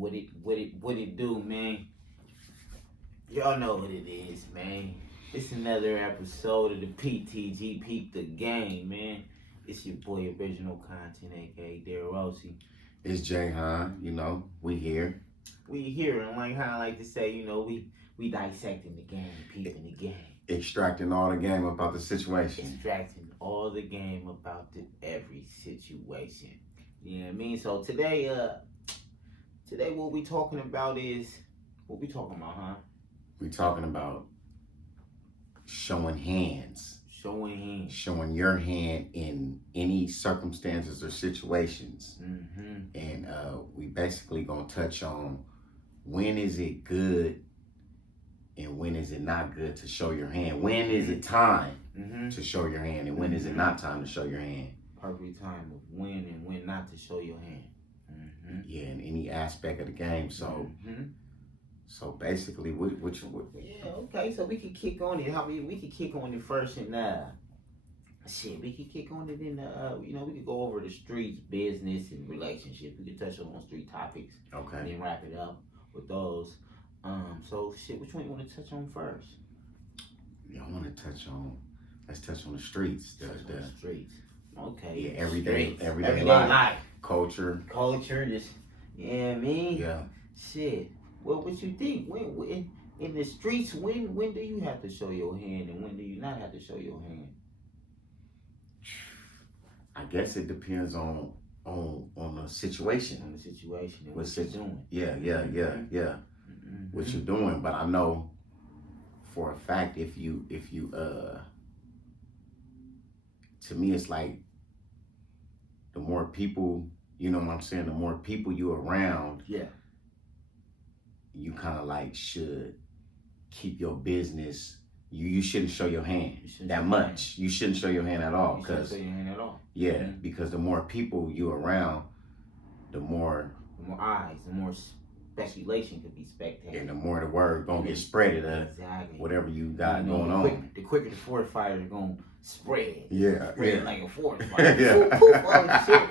What it do, man? Y'all know what it is, man. It's another episode of the PTG Peep the Game, man. It's your boy Original Content, aka Daryl Rossi. It's Jay Han, we here. We here, and like how I like to say, we dissecting the game, peeping the game. Extracting all the game about the situation. Extracting all the game about every situation. You know what I mean? So today what we talking about is, what we talking about, huh? We talking about showing hands. Showing hands. Showing your hand in any circumstances or situations. Mm-hmm. And we basically gonna touch on when is it good and when is it not good to show your hand. When is it time to show your hand and when is it not time to show your hand. Perfect time of when and when not to show your hand. Mm-hmm. Yeah, in any aspect of the game. So so basically what yeah, okay, so we could kick on it. We could kick on it first and we could kick on it in we could go over the streets, business and relationships. We could touch on street topics. Okay. And then wrap it up with those. So which one you want to touch on first? Yeah, I want to let's touch on the streets. The streets. Okay. Yeah, everyday life. Culture, just, me. Yeah. Shit. Well, what you think? When in the streets, when do you have to show your hand and when do you not have to show your hand? I guess it depends on the situation. On the situation and what you're doing. Yeah. Mm-hmm. What you're doing, but I know for a fact if you to me it's like the more people, you know what I'm saying, the more people you around, you kind of like should keep your business. You shouldn't show your hand that much. You shouldn't show your hand at all. Because because the more people you around, the more eyes, the more speculation could be spectated. And the more the word gonna get spread whatever you got going on. The quicker the forest fires are gonna spread. Yeah. Like a forest fire. Oh shit.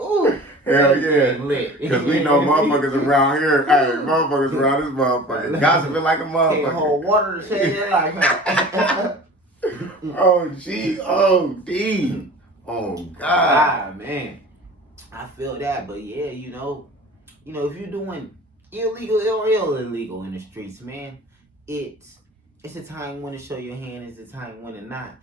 Ooh. Hell yeah. Because we know motherfuckers around here. Hey, motherfuckers around this motherfucker. Gossiping like a motherfucker. Can't hold water to save their life. Oh, G-O-D. Oh, God. Man. I feel that. But yeah, if you're doing illegal or illegal in the streets, man, it's a time when to show your hand. It's a time when to not.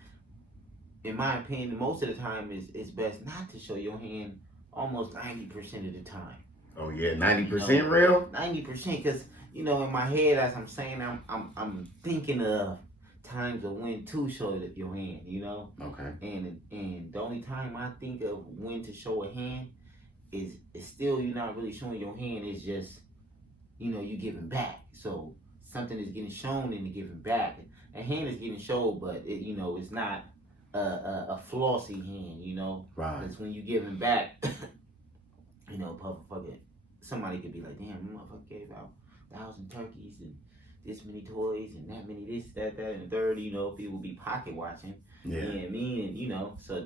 In my opinion, most of the time it's best not to show your hand. Almost 90% of the time. Oh yeah, 90% real. 90%, because in my head, as I'm saying, I'm thinking of times of when to show your hand. Okay. And the only time I think of when to show a hand is still you're not really showing your hand. It's just you giving back. So something is getting shown and you're giving back. A hand is getting shown, but it's not a flossy hand, Right. Because when you giving back, motherfucker, somebody could be like, damn, motherfucker gave out 1,000 turkeys and this many toys and that many this, that, and the third, people be pocket watching. Yeah. You know what I mean? And, so,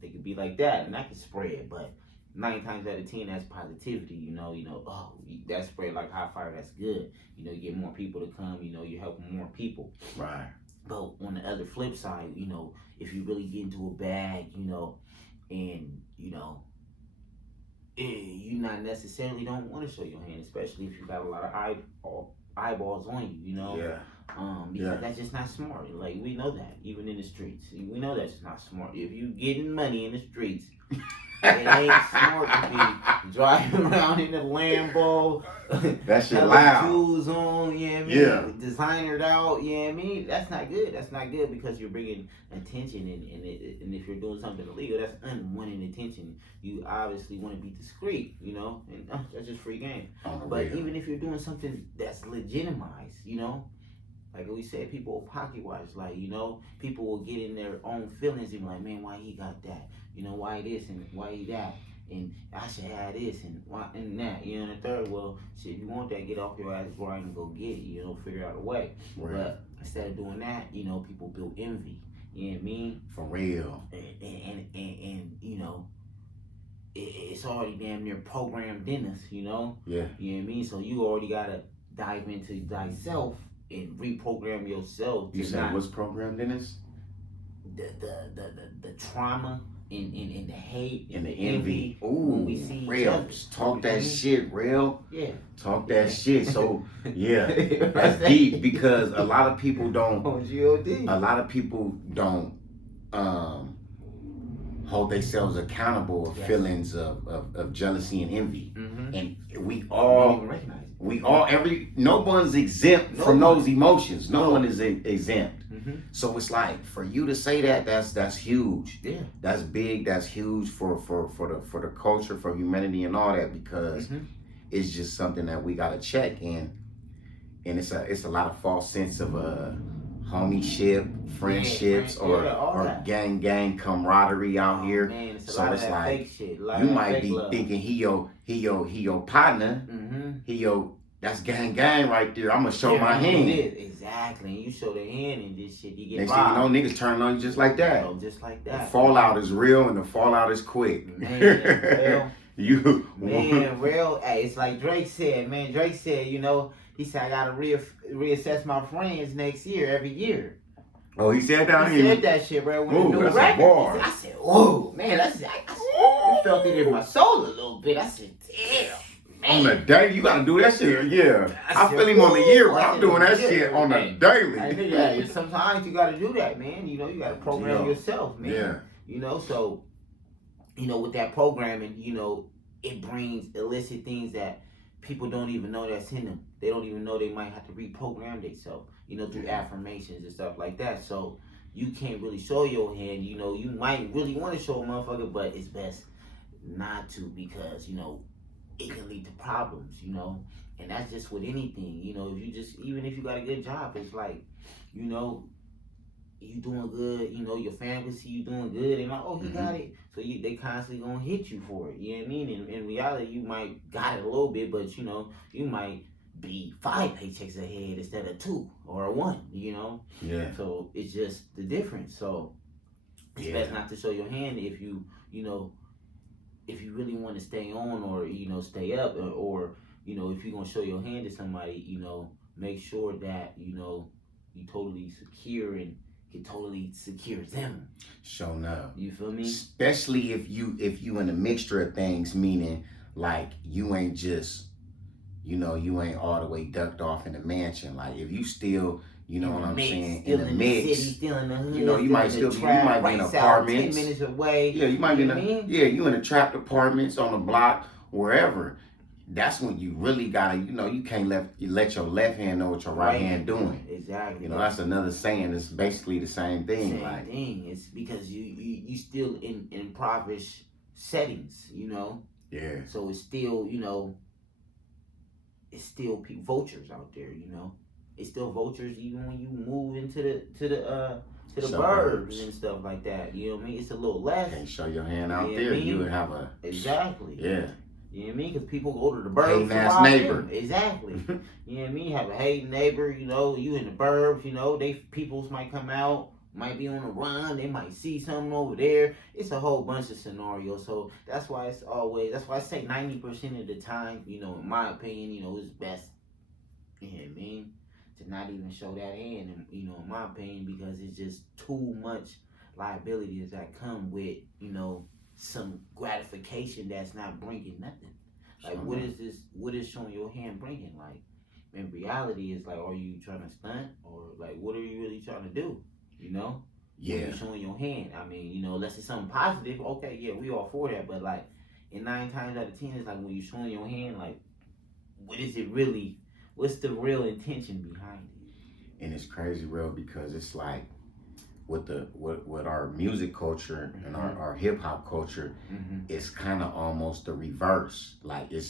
they could be like that and that could spread, but 9 times out of 10, that's positivity, oh, that spread like hot fire, that's good. You get more people to come, you're helping more people. Right. But on the other flip side, if you really get into a bag, and you not necessarily don't want to show your hand, especially if you got a lot of eyeballs on you, Yeah. Because that's just not smart. Like, we know that, even in the streets. We know that's not smart. If you getting money in the streets, it ain't smart to be driving around in a Lambo. That shit loud. Shoes on, Yeah. Designered out, That's not good. That's not good because you're bringing attention and if you're doing something illegal, that's unwanted attention. You obviously want to be discreet, and that's just free game. But even if you're doing something that's legitimized, like we said, people will pocket watch, like, people will get in their own feelings and be like, man, why he got that? Why this and why he that? And I should have this and why and that, and the third, well, shit, if you want that, get off your ass right and go get it, figure out a way. Right. But instead of doing that, people build envy. You know what I mean? For real. And it's already damn near programmed in us, you know? Yeah. You know what I mean? So you already gotta dive into thyself and reprogram yourself. You say what's programmed in us? The trauma and the hate and the envy. Ooh, when we see each real. other. Talk that shit, real. Yeah. Talk that shit. So yeah, that's deep because a lot of people don't. On God. A lot of people don't hold themselves accountable of feelings of jealousy and envy, and we all no one's exempt from those emotions. No one is exempt. So it's like for you to say that's huge. Yeah, that's big. That's huge for the culture, for humanity, and all that because it's just something that we gotta check in, and it's a lot of false sense of homie-ship, friendships, or gang camaraderie out here. Man, it's so it's like fake shit. You might be thinking he your partner. That's gang right there. I'm gonna show my hand. Exactly. And you show the hand and this shit, you get Next thing you know, niggas turn on you just like that. Just like that. The fallout is real and the fallout is quick. Man, real. Hey, it's like Drake said, man. Drake said, you know, he said I gotta reassess my friends next year, every year. Oh, he said that. He said that shit, bro. When the new record, I said, "Whoa, man, I felt it in my soul a little bit." I said, "Damn." Man. On the day, you gotta do that shit. Yeah, I feel him on the year, but I'm doing that shit on the daily. Yeah, sometimes you gotta do that, man. You know, you gotta program yourself, man. Yeah. You know, so, you know, with that programming, you know, it brings illicit things that people don't even know that's in them. They don't even know they might have to reprogram themselves, you know, through affirmations and stuff like that. So you can't really show your hand. You know, you might really want to show a motherfucker, but it's best not to because, you know, it can lead to problems, you know. And that's just with anything, you know. If you just, even if you got a good job, it's like, you know, you doing good, you know, your family see you doing good, and like, oh, he got it. So they constantly gonna hit you for it. You know what I mean? And in reality, you might got it a little bit, but you know, you might be 5 paychecks ahead instead of 2 or 1. You know? Yeah. So it's just the difference. So it's best not to show your hand if you know, if you really want to stay on or you know stay up or you know if you're gonna show your hand to somebody, you know, make sure that you know you totally secure and can totally secure them. Showing up. You feel me? Especially if you in a mixture of things, meaning like you ain't just, you know, you ain't all the way ducked off in the mansion. Like if you still, you know what I'm saying, in the mix, city, still in the hood, you know, you might still be, you might be in apartments. 10 minutes away. Yeah, you might be you in the trapped apartments on the block, wherever. That's when you really gotta, you know, you can't let your left hand know what your right hand doing. Exactly. You know, that's another saying. It's basically the same thing. It's because you still in impoverished settings, you know. Yeah. So it's still, you know, it's still vultures out there, you know. It's still vultures even when you move into the burbs and stuff like that. You know what I mean? It's a little less. Can't show your hand out there. You would have a Yeah. You know what I mean? Because people go to the burbs. Hating ass neighbor. Exactly. You know what I mean? Have a hating neighbor, you know, you in the burbs, you know, peoples might come out, might be on the run, they might see something over there. It's a whole bunch of scenarios. So that's why I say 90% of the time, you know, in my opinion, you know, it's best, you know what I mean, to not even show that hand, you know, in my opinion, because it's just too much liabilities that come with, you know, some gratification that's not bringing nothing. Like, what is showing your hand bringing? Like, in reality, it's like, are you trying to stunt? Or, like, what are you really trying to do? You know? Yeah. When you're showing your hand. I mean, you know, unless it's something positive, okay, yeah, we all for that. But, like, in 9 times out of 10, it's like, when you're showing your hand, like, what is it really? What's the real intention behind it? And it's crazy, real, because it's like, with our music culture and our hip hop culture, it's kind of almost the reverse. Like the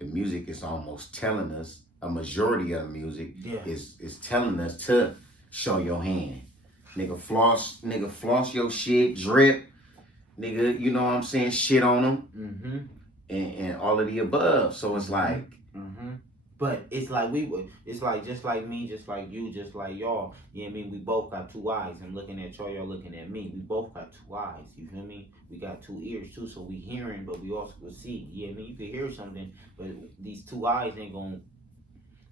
music is almost telling us, a majority of the music is telling us to show your hand. Nigga floss your shit, drip, nigga, you know what I'm saying, shit on them, and all of the above. So it's like, But it's like just like me, just like you, just like y'all. You know what I mean? We both got two eyes. I'm looking at y'all looking at me. We both got two eyes. You feel me? We got two ears too, so we hearing, but we also can see. You know what I mean? You can hear something, but these two eyes ain't gonna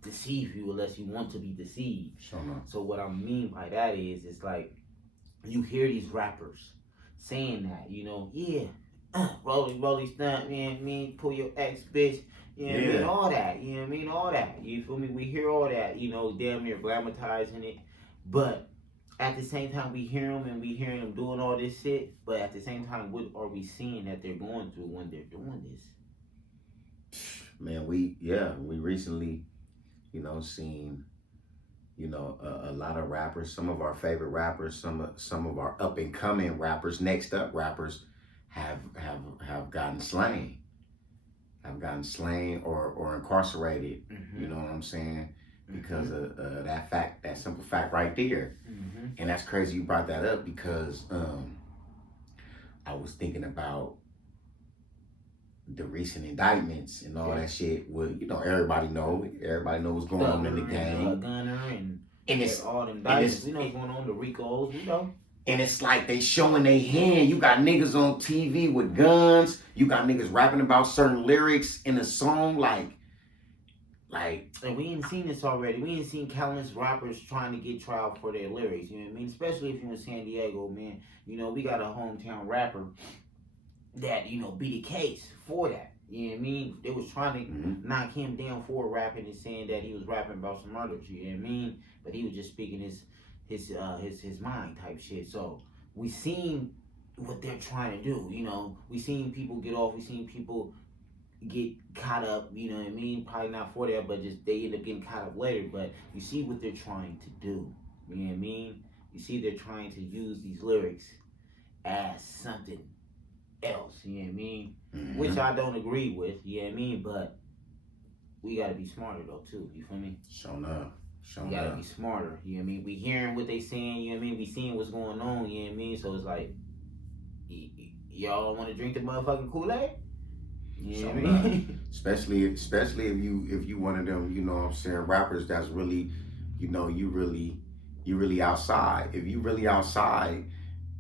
deceive you unless you want to be deceived. Sure enough. So what I mean by that is, it's like you hear these rappers saying that, yeah, rolly stunt, man, pull your ex bitch, you know what I mean, all that, you know what I mean, all that, you feel me? We hear all that, damn near glamorizing it, but at the same time we hear them and we hearing them doing all this shit, but at the same time, what are we seeing that they're going through when they're doing this? Man, we recently, seen, a lot of rappers, some of our favorite rappers, some of our up and coming rappers, next up rappers have gotten slain. Have gotten slain or incarcerated. Mm-hmm. You know what I'm saying? Because of that simple fact right there. Mm-hmm. And that's crazy you brought that up because I was thinking about the recent indictments and all that shit. Well, everybody knows what's going on in the game. Gunner and it's all them indictments. We know what's going on, the Ricos, we know. And it's like they showing their hand. You got niggas on TV with guns. You got niggas rapping about certain lyrics in a song, like. And we ain't seen this already. We ain't seen countless rappers trying to get trial for their lyrics. You know what I mean? Especially if you're in San Diego, man. We got a hometown rapper that be the case for that. You know what I mean? They was trying to knock him down for rapping and saying that he was rapping about some murders. You know what I mean? But he was just speaking his mind type shit. So we seen what they're trying to do. We seen people get off. We seen people get caught up. You know what I mean? Probably not for that, but just they end up getting caught up later. But you see what they're trying to do. You know what I mean? You see they're trying to use these lyrics as something else. You know what I mean? Mm-hmm. Which I don't agree with. You know what I mean? But we gotta be smarter though too. You feel me? Showing up. We gotta be smarter. You know what I mean? We hearing what they saying. You know what I mean? We seeing what's going on. You know what I mean? So it's like, y'all want to drink the motherfucking Kool-Aid? You know what I mean? Especially if you one of them, you know what I'm saying, rappers that's really, you really outside. If you really outside,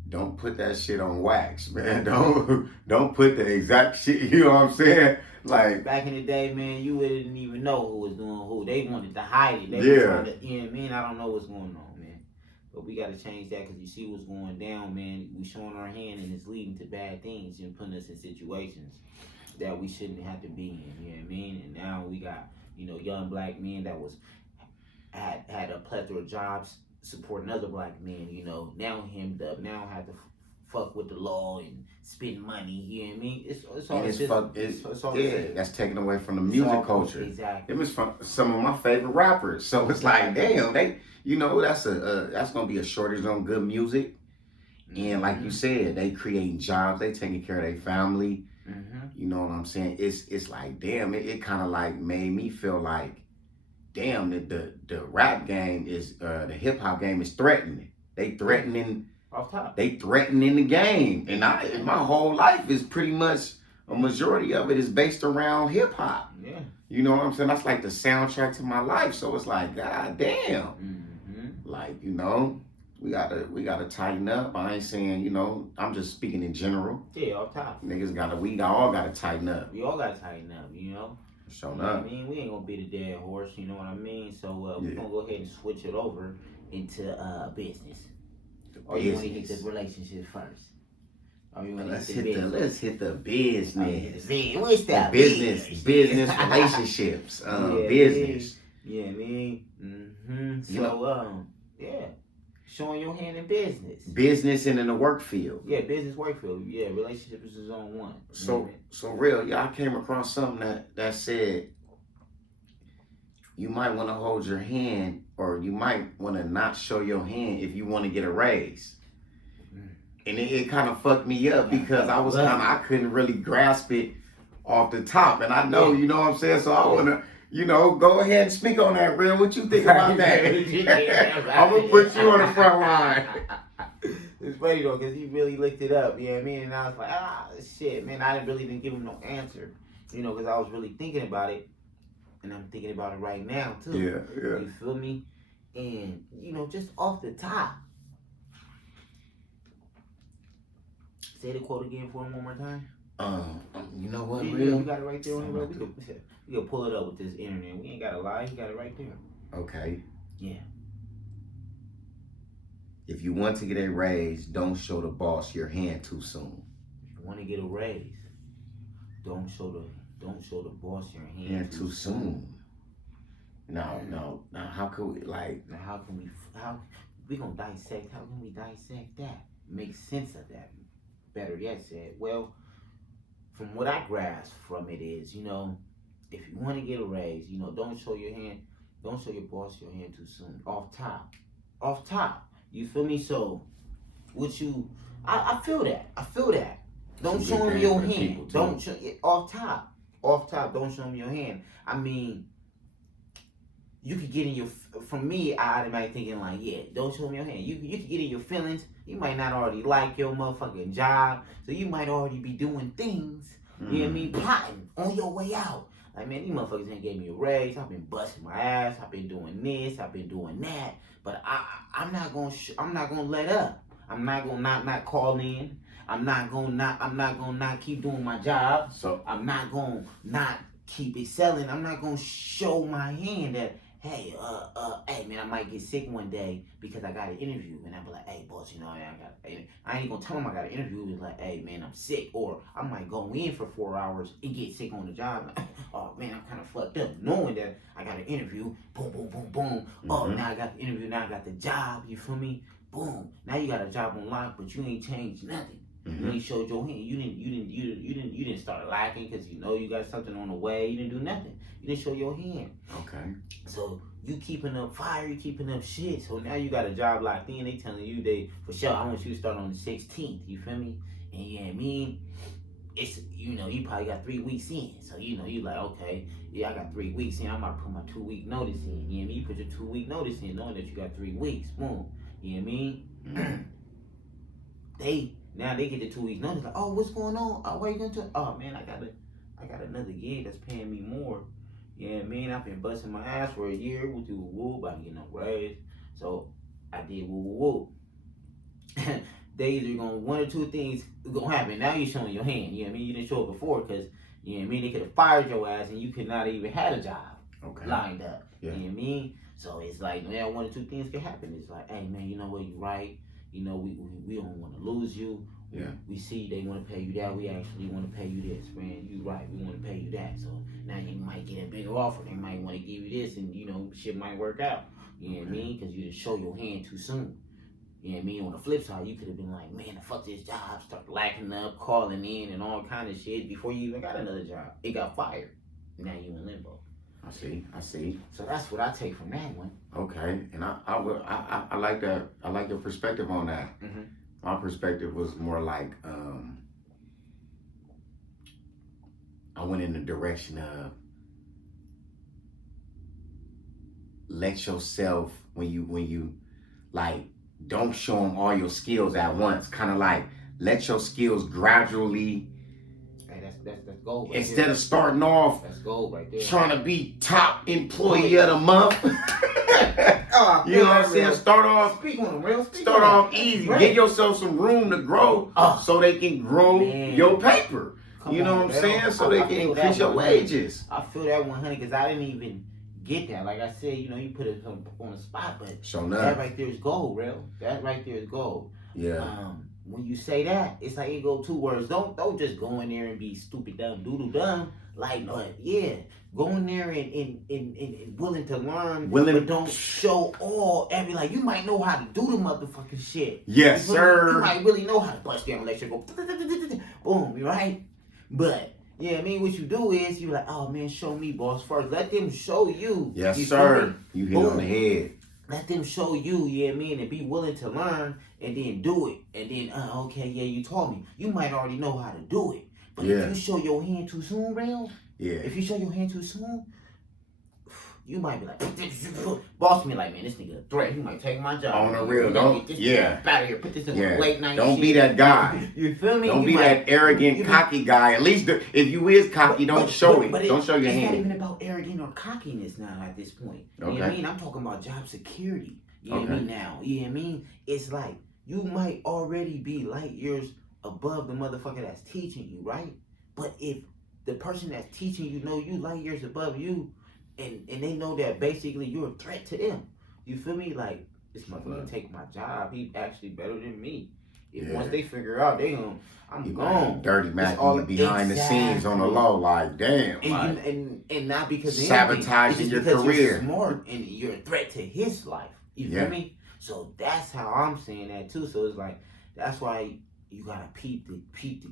don't put that shit on wax, man. Don't put the exact shit, you know what I'm saying? Like back in the day, man, you wouldn't even know who was doing who. They wanted to hide it. They yeah. Wanted to, you know what I mean? I don't know what's going on, man. But we got to change that because you see what's going down, man. We showing our hand and it's leading to bad things and putting us in situations that we shouldn't have to be in. You know what I mean? And now we got, young black men that had a plethora of jobs supporting other black men. Now hemmed up. Now have to fuck with the law and spend money. You know what I mean? It's all that's taken away from the music culture. Exactly. It was from some of my favorite rappers. So it's like, damn, they, that's gonna be a shortage on good music. And like you said, they creating jobs. They taking care of their family. Mm-hmm. You know what I'm saying? It's like, damn, it kind of like made me feel like, damn, the rap game is, the hip hop game is threatening. They threatening. Off top. They threatening the game. And my whole life is pretty much, a majority of it is based around hip hop. Yeah. You know what I'm saying? That's like the soundtrack to my life. So it's like, god damn. Mm-hmm. Like, we gotta tighten up. I ain't saying, I'm just speaking in general. Yeah, off top. Niggas we all gotta tighten up. We all gotta tighten up, Showing up. up. I mean, we ain't gonna beat a dead horse, you know what I mean? So we're gonna go ahead and switch it over into business. Or you wanna hit the relationship first? Or you wanna let's hit the business? Let's hit the business. What's that? Business relationships. Business. Yeah, man. Mm-hmm. So yeah. Showing your hand in business. Business and in the work field. Yeah, business work field. Yeah, relationships is on one. So real, I came across something that said you might want to hold your hand, or you might want to not show your hand if you want to get a raise. And it kind of fucked me up because I couldn't really grasp it off the top. And I know, you know what I'm saying? So I want to, go ahead and speak on that, Real. What you think about that? I'm going to put you on the front line. It's funny though, because he really looked it up, you know what I mean? And I was like, shit, man, I didn't give him no answer, because I was really thinking about it. and I'm thinking about it right now too. Yeah. You feel me? And just off the top, say the quote again for him one more time. You know what, You got it right there on the road. We could pull it up with this internet. We ain't gotta lie. You got it right there. Okay. Yeah. If you want to get a raise, don't show the boss your hand too soon. If you want to get a raise, don't show the boss your hand too soon. No. Now how can we how we gonna dissect? How can we dissect that? Make sense of that. Better yet said, well, from what I grasp from it is, if you want to get a raise, don't show your boss your hand too soon. Off top. You feel me? So, I feel that. Don't show him your hand. Don't show off top. Don't show him your hand. I mean, you could get in your. From me, I automatically thinking like, yeah, don't show him your hand. You could get in your feelings. You might not already like your motherfucking job, so you might already be doing things. You know what I mean? Plotting on your way out. Like, man, these motherfuckers ain't gave me a raise. I've been busting my ass. I've been doing this. I've been doing that. But I'm not gonna let up. I'm not gonna not call in. I'm not gonna not keep doing my job. So I'm not gonna not keep excelling. I'm not gonna show my hand that, hey, man, I might get sick one day because I got an interview, and I'm like, hey, boss, I ain't gonna tell him I got an interview. It's like, hey, man, I'm sick, or I might go in for 4 hours and get sick on the job. Oh man, I'm kind of fucked up, knowing that I got an interview. Boom, boom, boom, boom. Oh, now I got the interview. Now I got the job. You feel me? Boom. Now you got a job on lock, but you ain't changed nothing. You ain't showed your hand. You didn't start lacking because you got something on the way. You didn't do nothing. You didn't show your hand. Okay. So you keeping up fire, you keeping up shit. So now you got a job locked in. They telling you for sure I want you to start on the 16th. You feel me? And yeah, I mean, it's you probably got 3 weeks in. So you like, okay, yeah, I got 3 weeks in. I'm about to put my 2-week notice in. You know what I mean? You put your 2-week notice in, knowing that you got 3 weeks. Boom. You know what I mean? Now they get the 2 weeks notice. Like, oh, what's going on? Oh, what you gonna do? Oh man, I got another gig that's paying me more. Yeah, I've been busting my ass for a year. Woo woo woo, about to get no raise. So I did woo woo woo. They either one or two things gonna happen. Now you're showing your hand. You know what I mean? You didn't show it before because they could have fired your ass and you could not even had a job lined up. Yeah. You know what I mean? So it's like, one or two things could happen. It's like, hey man, you know what, you right. We don't want to lose you. Yeah. We see they want to pay you that. We actually want to pay you this, man. You right. We want to pay you that. So now you might get a bigger offer. They might want to give you this, and shit might work out. You know what I mean? Because you didn't show your hand too soon. You know what I mean? On the flip side, you could have been like, man, fuck this job. Start lacking up, calling in, and all kind of shit before you even got another job. It got fired. Now you in limbo. I see. So that's what I take from that one. Okay, and I like that. I like your perspective on that. Mm-hmm. My perspective was more like I went in the direction of let yourself when you like don't show them all your skills at once. Kind of like let your skills gradually. That's gold. Right Instead there. of starting off, that's gold right there. Trying to be top employee of the month. Oh, you know what I'm saying? Start off easy. Right. Give yourself some room to grow so they can grow your paper. You know what I'm saying? So they can increase your wages. I feel that 100 because I didn't even get that. Like I said, you put it on the spot, but that right there is gold, real. That right there is gold. Yeah. When you say that, it's like it go 2 words. Don't just go in there and be stupid, dumb, doodle dumb. Like, but yeah, go in there and willing to learn, but don't show like you might know how to do the motherfucking shit. Yes, sir. You might really know how to bust down electric, go boom, you right? But yeah, I mean, what you do is you like, oh man, show me, boss, first. Let them show you. Yes, sir. You hit on the head. Let them show you, you know what I mean, and be willing to learn and then do it. And then, okay, yeah, you taught me. You might already know how to do it. But if you show your hand too soon, Rail, if you show your hand too soon, you might be like, boss me like, man, this nigga a threat. He might take my job. On the real, don't, out of here. Put this in late night Don't shit. be that guy. You feel me? Don't be that arrogant, cocky guy. At least if you is cocky, don't show it. Don't show your hand. It's not even about arrogant or cockiness now at this point. You know what I mean? I'm talking about job security. You know what I mean now? You know what I mean? It's like you might already be light years above the motherfucker that's teaching you, right? But if the person that's teaching you know you light years above you, and they know that basically you're a threat to them, you feel me? Like, this motherfucker take my job. He actually better than me. Once they figure out, they gonna, I'm gone. Dirty Mac behind the scenes on the low, like damn. And not because of sabotaging your career. You're smart and you're a threat to his life. You feel me? So that's how I'm saying that too. So it's like, that's why you gotta peep the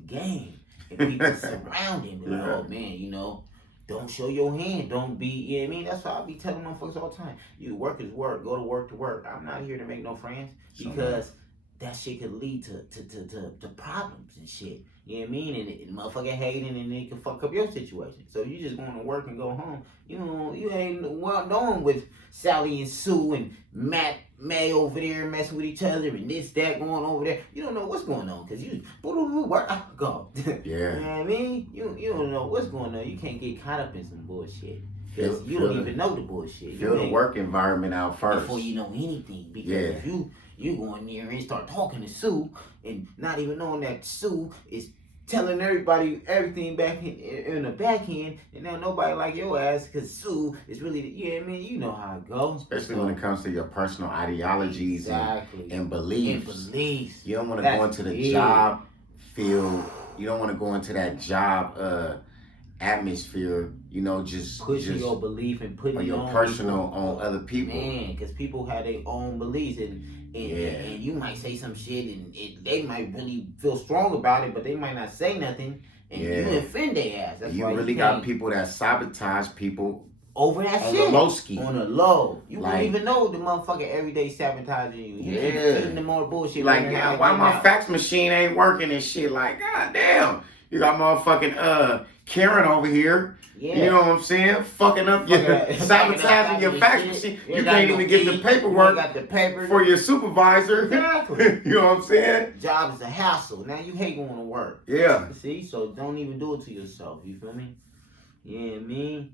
game and peep the surrounding. Like, oh man, you know, don't show your hand. Don't be, you know what I mean? That's why I be telling motherfuckers all the time. You work is work. Go to work. I'm not here to make no friends because that shit could lead to problems and shit. You know what I mean? And motherfucker hating and it can fuck up your situation. So you just going to work and go home. You know, you ain't well known with Sally and Sue and Matt May over there messing with each other and this, that going over there. You don't know what's going on because you work go. Yeah. You know what I mean? You don't know what's going on. You can't get caught up in some bullshit. Because you don't even know the bullshit. Feel the work environment out first. Before you know anything. Because if you go in there and start talking to Sue and not even knowing that Sue is telling everybody everything back in the back end, and now nobody like your ass because Sue is really, I mean, you know how it goes. Especially when it comes to your personal ideologies and beliefs. You don't want to go into the job field. You don't want to go into that job atmosphere, you know, just pushing your belief and putting your personal on other people. Man, because people have their own beliefs and you might say some shit and they might really feel strong about it, but they might not say nothing and you offend their ass. That's you why really got people that sabotage people over that on shit. The low ski. On the low. You wouldn't even know the motherfucker every day sabotaging you. You feeding the more bullshit. Like, now, why my fax machine ain't working and shit? Like, god damn. You got motherfucking Karen over here. Yeah. You know what I'm saying? Fucking up sabotaging your fax machine. You can't even get the paperwork for your supervisor. Exactly. You know what I'm saying? Job is a hassle. Now you hate going to work. Yeah. See? So don't even do it to yourself. You feel me? Yeah, me.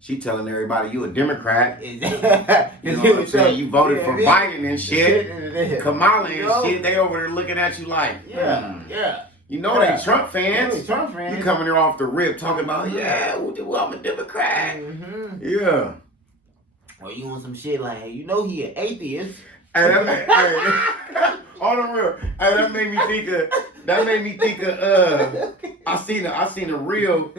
She telling everybody you a Democrat. You know what I'm saying? You voted for Biden and shit. Kamala and shit. They over there looking at you like, yeah. You know they Trump fans. You coming there off the rip talking about, well, I'm a Democrat. Mm-hmm. Yeah. Or you want some shit like, you know he an atheist. And on the real, and that made me think of I seen a reel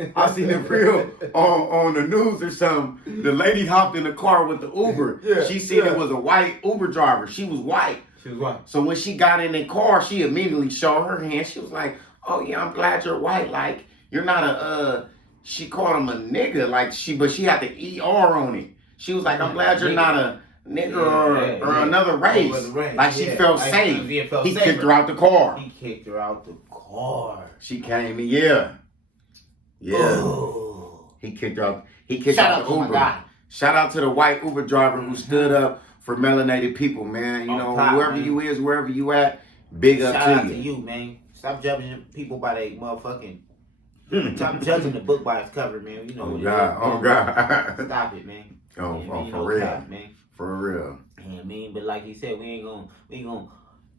on the news or something. The lady hopped in the car with the Uber. Yeah, she seen it was a white Uber driver. She was white. So when she got in the car, she immediately showed her hand. She was like, "Oh yeah, I'm glad you're white. Like you're not a." She called him a nigga. Like but she had the ER on it. She was like, "I'm glad you're not a nigga or another race." Like she felt safe. He kicked her out the car. He kicked her out the car. She came in, yeah. Ooh. He kicked her out. He kicked out the Uber. Shout out to the white Uber driver who stood up for melanated people, man. You know, whoever you is, wherever you at, big up to you. Shout out to you, man. Stop judging people by their motherfucking. Stop judging the book by its cover, man. You know what God. Stop it, man. For real, man. For real. I mean, but like you said, we ain't gonna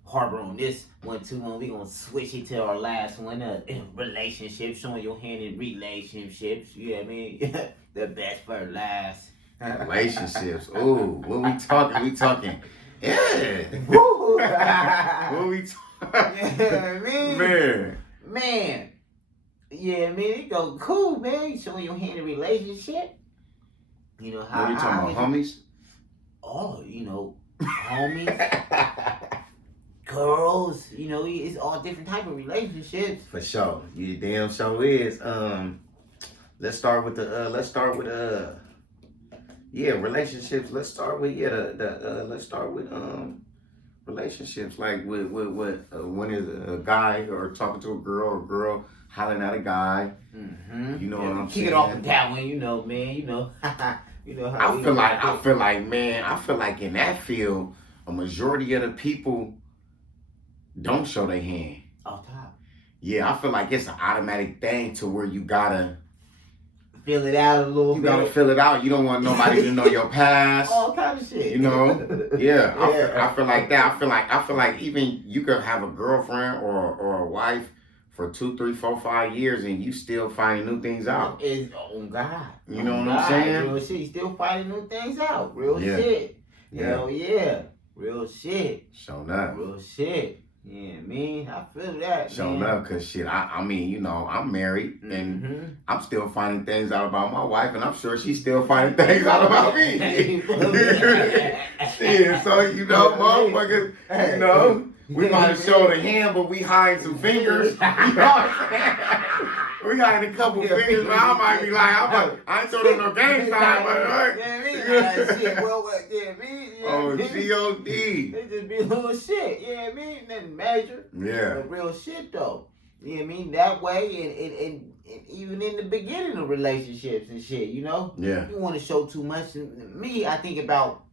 harbor on this one too long. We gonna switch it to our last one, relationships. Showing your hand in relationships. You know what I mean? The best for last. Relationships. Ooh, what we talking? We talking. Yeah. What we talking? Yeah, man. Yeah, man, it go cool, man. Showing your hand in relationship. You know how? What are you talking about, homies? Oh, you know, homies, girls. You know, it's all different type of relationships. For sure, you damn sure is. Let's start with relationships. Let's start with relationships. Like with when is a guy or talking to a girl hollering at a guy. Mm-hmm. You know what I'm saying? Kick it off with that one, you know, man. You know, You know how I feel like, man, I feel like in that field, a majority of the people don't show their hand. off top. Yeah, I feel like it's an automatic thing to where you gotta Fill it out a little bit. You gotta fill it out. You don't want nobody to know your past. All kind of shit. You know? Yeah. I feel like that. I feel like even you could have a girlfriend or a wife for 2, 3, 4, 5 years and you still finding new things out. Oh God. You know what I'm saying? Real shit. You still finding new things out. Real Yeah. shit. Yeah. Hell yeah. Real shit. Showing up. Real shit. Yeah, I feel that. Showing up, cause shit, I mean, you know, I'm married and I'm still finding things out about my wife, and I'm sure she's still finding things out about me. Yeah, so you know, motherfuckers, you know, we might have showed a hand, but we hiding some fingers. You know what I'm saying? We hiding a couple fingers, but I might be like, I ain't showed them no game time, but right. Shit, well, Oh, God. They just be little shit, you know what I mean? Nothing major. Yeah. But real shit though. You know what I mean? That way and even in the beginning of relationships and shit, you know? Yeah. You want to show too much. Me, I think about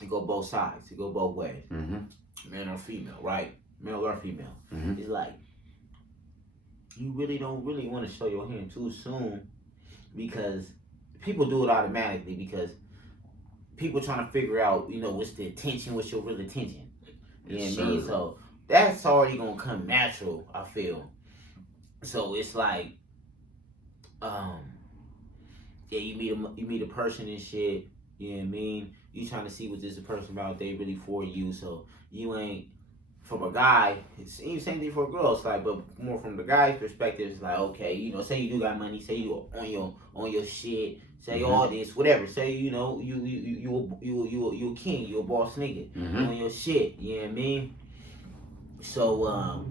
it go both sides. It go both ways. Mm-hmm. Man or female, right? Male or female. Mm-hmm. It's like you really don't want to show your hand too soon because people do it automatically because people trying to figure out, you know, what's the intention, what's your real intention. You know what I mean? So that's already gonna come natural, I feel. So it's like, yeah, you meet a person and shit, you know what I mean? You trying to see what this person about, they really for you, so you ain't, from a guy, it's even same thing for a girl, it's like, but more from the guy's perspective, it's like, okay, you know, say you do got money, say you on your shit, say all this, whatever, say, you know, you a king, you a boss nigga, on your shit, you know what I mean? So,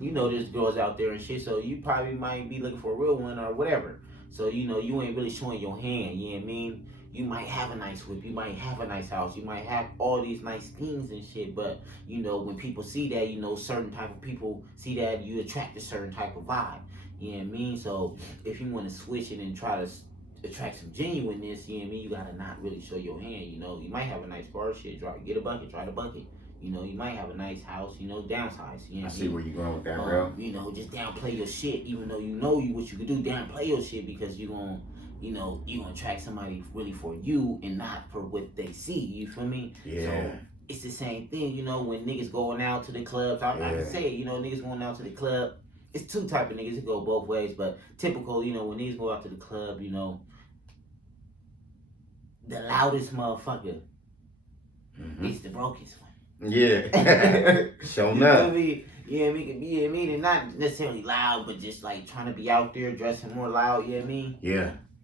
you know, there's girls out there and shit, so you probably might be looking for a real one or whatever. So, you know, you ain't really showing your hand, you know what I mean? You might have a nice whip, you might have a nice house, you might have all these nice things and shit, but, you know, when people see that, you know, certain type of people see that, you attract a certain type of vibe, you know what I mean? So, if you want to switch it and try to attract some genuineness, you know what I mean? You gotta not really show your hand, you know? You might have a nice car, shit, get a bucket, try the bucket. You know, you might have a nice house, you know, downsize. You know I see where you're going with that, bro. You know, just downplay your shit, even though you know what you could do, downplay your shit because you're gonna, you know, you're gonna attract somebody really for you and not for what they see. You feel me? Yeah. So it's the same thing, you know, when niggas going out to the clubs. I can say it, you know, niggas going out to the club. It's two type of niggas. It go both ways, but typical, you know, when niggas go out to the club, you know, the loudest motherfucker is the brokest one. Yeah. Showing up. Yeah, I mean, and not necessarily loud, but just like trying to be out there, dressing more loud, you know what I mean?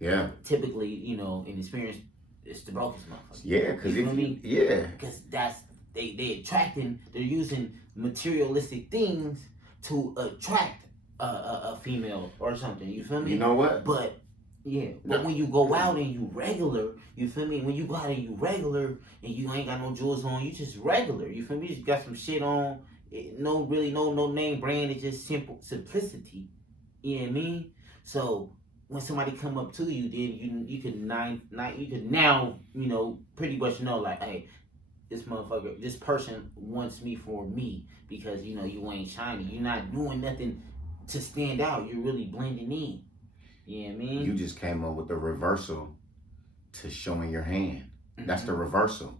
Yeah. Typically, you know, in experience, it's the brokest motherfucker. Yeah, because you know what I mean? Yeah. Because that's, they're using materialistic things to attract a female or something, you feel me? You know what? But when you go out and you regular, you feel me? When you go out and you regular and you ain't got no jewels on, you just regular, you feel me? You just got some shit on, no name brand, it's just simplicity, you know what I mean? So when somebody come up to you, then you can now, you know, pretty much know like, hey, this person wants me for me because, you know, you ain't shiny, you're not doing nothing to stand out, you're really blending in. You know what I mean? You just came up with the reversal to showing your hand. That's the reversal.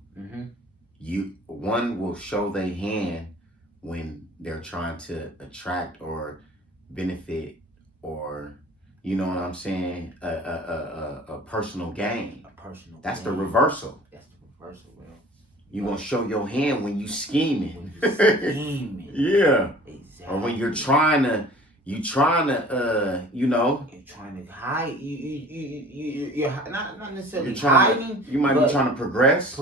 One will show their hand when they're trying to attract or benefit or, you know what I'm saying, a personal gain. That's the reversal. That's the reversal, bro. You gonna show your hand when you scheming. When you scheming. Yeah. Exactly. Or when you're trying to, you know. You're trying to hide. You're not necessarily hiding. You might be trying to progress.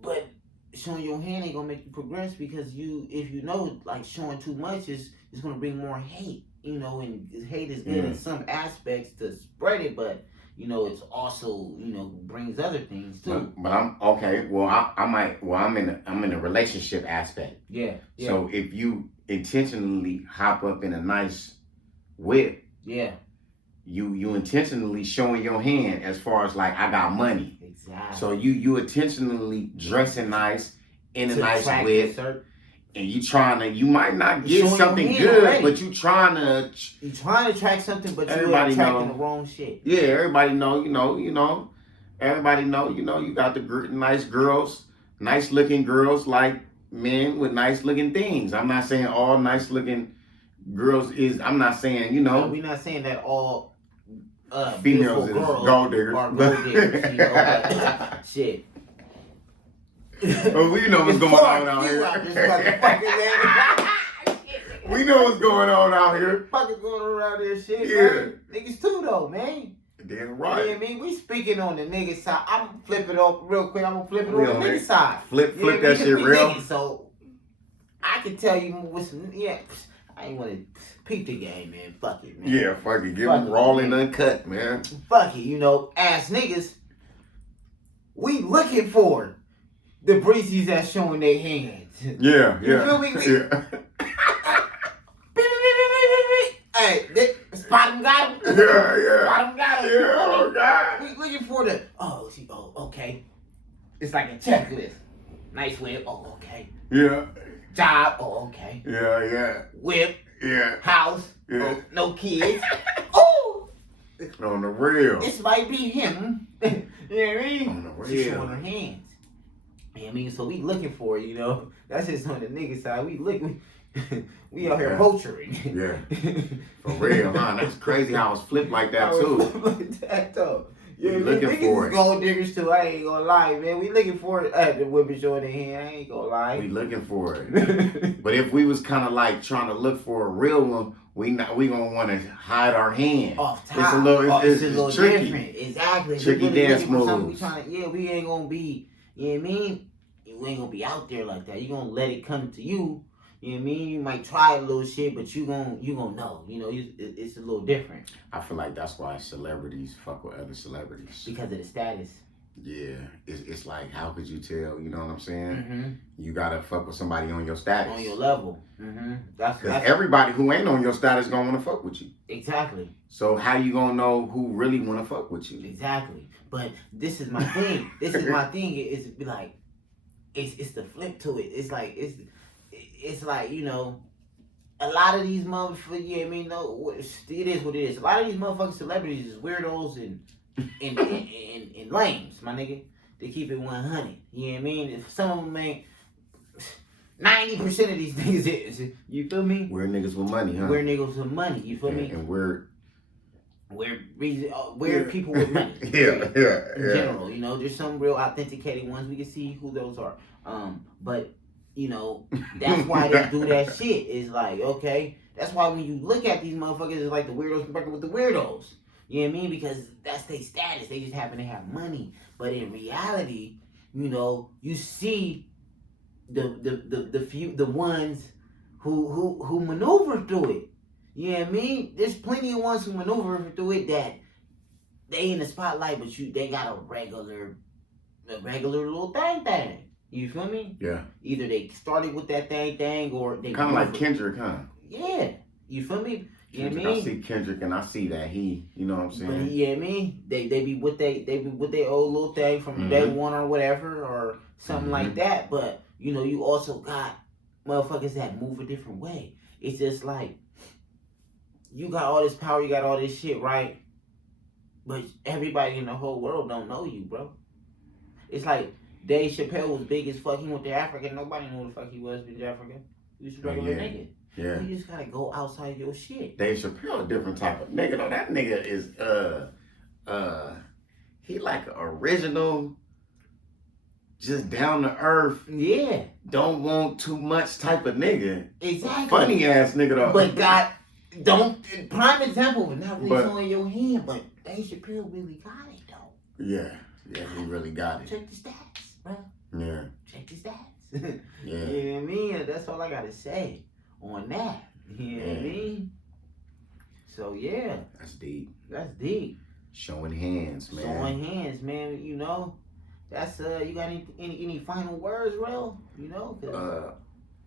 But showing your hand ain't gonna make you progress because if you know, like showing too much is gonna bring more hate. You know, and hate is good in some aspects to spread it, but you know, it's also, you know, brings other things too. But I'm okay. Well, I'm in a relationship aspect. Yeah. So if you intentionally hop up in a nice whip Yeah. You intentionally showing your hand as far as like I got money. Exactly. So you intentionally dressing nice in a To nice attract whip, certain- and you might not You get showing your something hand good, already. but you trying to attract something, but you're Everybody attracting know. the wrong shit. Yeah, everybody know, everybody know, you got the nice girls, nice looking girls like men with nice looking things. I'm not saying all nice looking girls I'm not saying, No, we're not saying that all females is girls gold diggers. are gold diggers, you know, but shit. Well, we know what's going on out here. We know what's going on out here. Fucking going around there, shit. Yeah. Man. Niggas too, though, man. Damn right. Yeah, I mean, we speaking on the nigga side. I'm gonna flip it up real quick. I'm gonna flip it on the nigga side. Flip Yeah, that shit real. Niggas, so I can tell you with some. Yeah, I ain't want to peep the game, man. Fuck it, man. Yeah, fuck it. Give them raw and uncut, man. Fuck it, you know, ass niggas. We looking for the breezies that's showing their hands. Yeah, You yeah. feel me? Yeah. Hey, spot him, got him. Yeah. Spot him, got him. Yeah, oh God. We looking for the, okay. It's like a checklist. Nice whip, okay. Yeah. Job, okay. Yeah. Whip, Yeah. house, Yeah. no kids. Oh! On the real. This might be him. You know what I mean? On the real. She's showing her hands. You know what I mean? So we looking for it, you know. That's just on the nigga side. We out here poaching. Yeah. For real, huh? That's crazy how it's flipped like that too. Like that though. We Yeah, looking niggas for is it. gold diggers too. I ain't gonna lie, man. We looking for it. The women showing their hand. I ain't gonna lie. We looking for it. But if we was kind of like trying to look for a real one, we gonna want to hide our hand. Off top. It's a little, it's tricky. Different. Exactly. Tricky dance moves. We ain't gonna be, you know what I mean? You ain't gonna be out there like that. You gonna let it come to you. You know what I mean? You might try a little shit, but you gonna know. You know, it's a little different. I feel like that's why celebrities fuck with other celebrities. Because of the status. Yeah, it's like, how could you tell? You know what I'm saying? Mm-hmm. You gotta fuck with somebody on your status. On your level. Mm-hmm. That's everybody who ain't on your status gonna wanna fuck with you. Exactly. So how you gonna know who really wanna fuck with you? Exactly. But this is my thing. This is my thing. It's be like, it's the flip to it. It's like, you know, a lot of these motherfuckers, yeah, I mean, no, it is what it is. A lot of these motherfucking celebrities is weirdos and lames, my nigga. They keep it 100. You know what I mean? If some of them ain't, 90% of these niggas is. You feel me? We're niggas with money, huh? We're niggas with money. You feel me? And we're people with money. In general, you know, there's some real authenticated ones. We can see who those are. But you know, that's why they do that shit. Is like, okay, that's why when you look at these motherfuckers, it's like the weirdos working with the weirdos. You know what I mean? Because that's their status. They just happen to have money. But in reality, you know, you see the ones who maneuver through it. You know what I mean? There's plenty of ones who maneuver through it that they in the spotlight, but they got a regular little thing. You feel me? Yeah. Either they started with that thing or they kind of like Kendrick, huh? Yeah. You feel me? You know what I mean? I see Kendrick and I see that you know what I'm saying? But you know what I mean? They be with their old little thing from day one or whatever or something like that. But you know, you also got motherfuckers that move a different way. It's just like you got all this power, you got all this shit, right? But everybody in the whole world don't know you, bro. It's like Dave Chappelle was big as fuck. He went to Africa. Nobody knew who the fuck he was in Africa. He was a regular nigga. Yeah. You just gotta go outside your shit. Dave Chappelle, a different type of nigga. Though that nigga is he like an original, just down to earth. Yeah. Don't want too much type of nigga. Exactly. Funny ass nigga though. But prime example, but not really showing your hand. But Dave Chappelle really got it though. Yeah, he really got it. Check the stats, bro. Yeah. Check the stats. Yeah. You know what I mean? That's all I gotta say on that. You know what I mean? So yeah. That's deep. That's deep. Showing hands, man. Showing hands, man. You know, that's you got any final words, Rel? You know,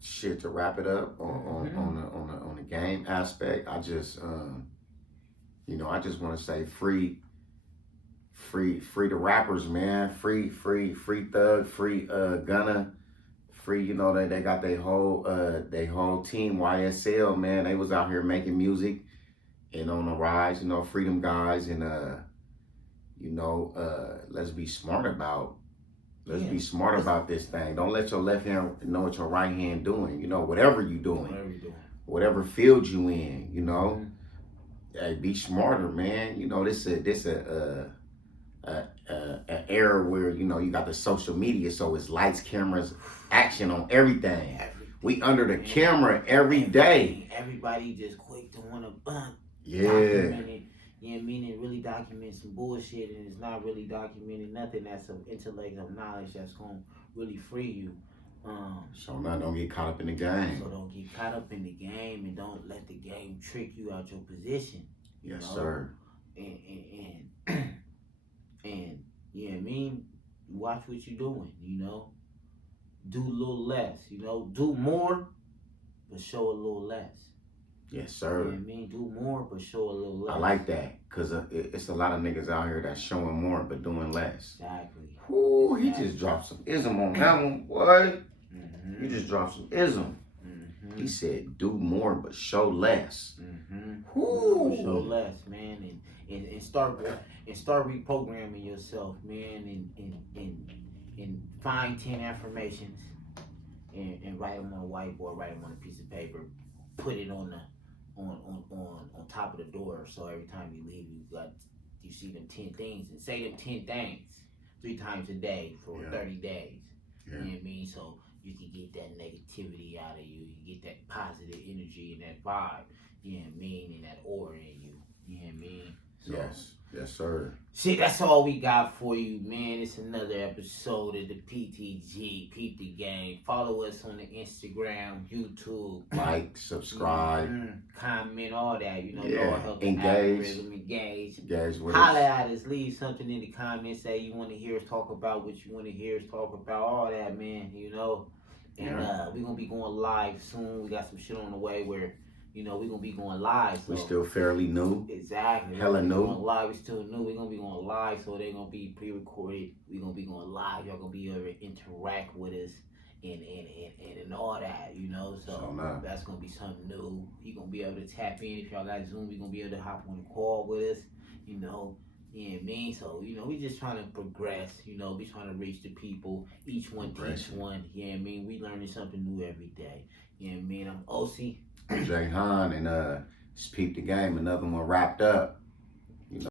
shit, to wrap it up on the game aspect, I just You know, I just want to say free the rappers, man. Free Thug, free Gunna, free. You know they got their whole team YSL, man. They was out here making music and on the rise. You know, freedom guys and you know, let's be smart about. Let's be smart about this thing. Don't let your left hand know what your right hand doing. You know, whatever you doing, whatever field you in. You know, hey, be smarter, man. You know, this a era where you know you got the social media, so it's lights, cameras, action on everything. We under the camera every day. Everybody just quick to want to document it. You know what I mean? And really document some bullshit, and it's not really documenting nothing that's of intellect of knowledge that's gonna really free you. So now don't get caught up in the game. So don't get caught up in the game, and don't let the game trick you out your position. Yes, sir. And and you know what I mean? Watch what you're doing, you know? Do a little less, you know? Do more, but show a little less. Yes, sir. You know what I mean? Do more, but show a little less. I like that, because it's a lot of niggas out here that's showing more, but doing less. Exactly. Ooh, he just dropped some ism on that one, boy. Mm-hmm. He just dropped some ism. Mm-hmm. He said, do more, but show less. Mm-hmm. Ooh. Show less, man, and start reprogramming yourself, man, and find 10 affirmations and write them on a whiteboard, write them on a piece of paper, put it on top of the door, so every time you leave, you see them 10 things, and say them 10 things 3 times a day for 30 days. Yeah. You know what I mean? So you can get that negativity out of you. You get that positive energy and that vibe. You know what I mean? And that aura in you. You know what I mean? So, Yes, sir. See, that's all we got for you, man. It's another episode of the PTG, Peep the Game. Follow us on the Instagram, YouTube. Like, subscribe. Comment, all that. You know, Yeah. Lord help the Engage. algorithm engage. Engage with Holla us. at us. Leave something in the comments. Say you want to hear us talk about what you want to hear us talk about. All that, man. You know. And we're going to be going live soon. We got some shit on the way where, you know, we're going to be going live. So. We still fairly new. Exactly. Hella new. Going live. We're still new. We're going to be going live, so they're going to be pre-recorded. We're going to be going live. Y'all going to be able to interact with us and all that, you know. So that's going to be something new. You're going to be able to tap in. If y'all got Zoom, you're going to be able to hop on a call with us, you know. You know what I mean? So, you know, we just trying to progress, you know, we trying to reach the people. Each one teach one. You know what I mean? We learning something new every day. You know what I mean? I'm OC. Jay Han, and it's Peep the Game, another one wrapped up.